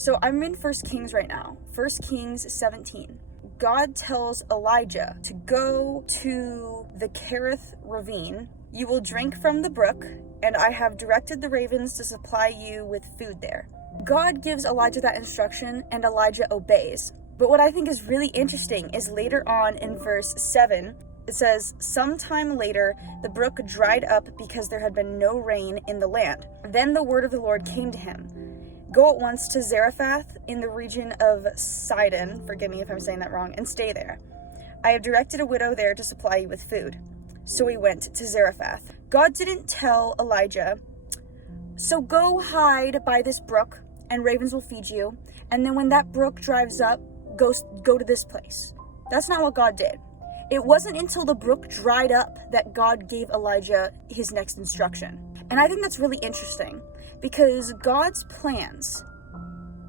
So I'm in 1 Kings right now, 1 Kings 17. God tells Elijah to go to the Kerith ravine. You will drink from the brook, and I have directed the ravens to supply you with food there. God gives Elijah that instruction, and Elijah obeys. But what I think is really interesting is later on in verse 7, it says, "Sometime later, the brook dried up because there had been no rain in the land. Then the word of the Lord came to him. Go at once to Zarephath in the region of Sidon," forgive me if I'm saying that wrong, "and stay there. I have directed a widow there to supply you with food." So he went to Zarephath. God didn't tell Elijah, "So go hide by this brook and ravens will feed you. And then when that brook dries up, go to this place." That's not what God did. It wasn't until the brook dried up that God gave Elijah his next instruction. And I think that's really interesting because God's plans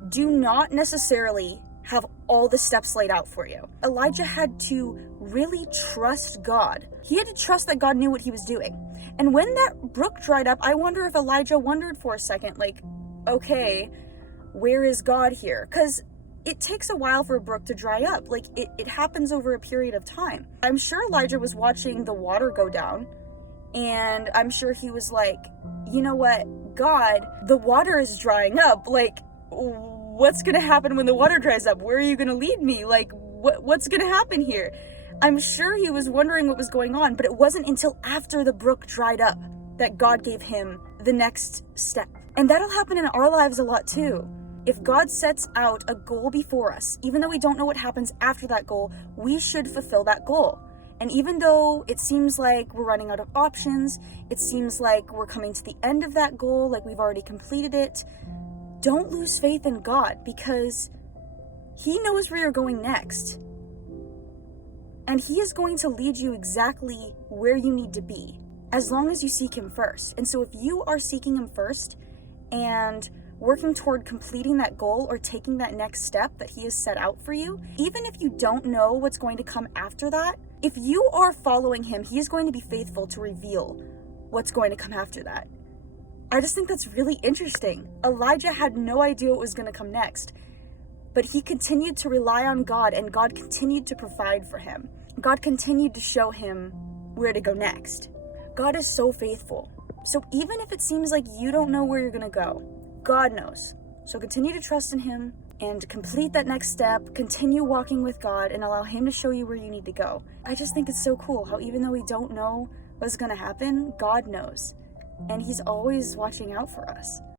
do not necessarily have all the steps laid out for you. Elijah had to really trust God. He had to trust that God knew what he was doing. And when that brook dried up, I wonder if Elijah wondered for a second, like, okay, where is God here? Because it takes a while for a brook to dry up. Like, it happens over a period of time. I'm sure Elijah was watching the water go down, and I'm sure he was like, you know what, God, the water is drying up. Like, what's gonna happen when the water dries up? Where are you gonna lead me? Like, what's gonna happen here? I'm sure he was wondering what was going on, but it wasn't until after the brook dried up that God gave him the next step. And that'll happen in our lives a lot too. If God sets out a goal before us, even though we don't know what happens after that goal, we should fulfill that goal. And even though it seems like we're running out of options, it seems like we're coming to the end of that goal, like we've already completed it, don't lose faith in God, because He knows where you're going next. And He is going to lead you exactly where you need to be, as long as you seek Him first. And so if you are seeking Him first and working toward completing that goal or taking that next step that He has set out for you, even if you don't know what's going to come after that, if you are following Him, He is going to be faithful to reveal what's going to come after that. I just think that's really interesting. Elijah had no idea what was going to come next, but he continued to rely on God, and God continued to provide for him. God continued to show him where to go next. God is so faithful. So even if it seems like you don't know where you're going to go, God knows. So continue to trust in Him and complete that next step. Continue walking with God and allow Him to show you where you need to go. I just think it's so cool how even though we don't know what's going to happen, God knows. And He's always watching out for us.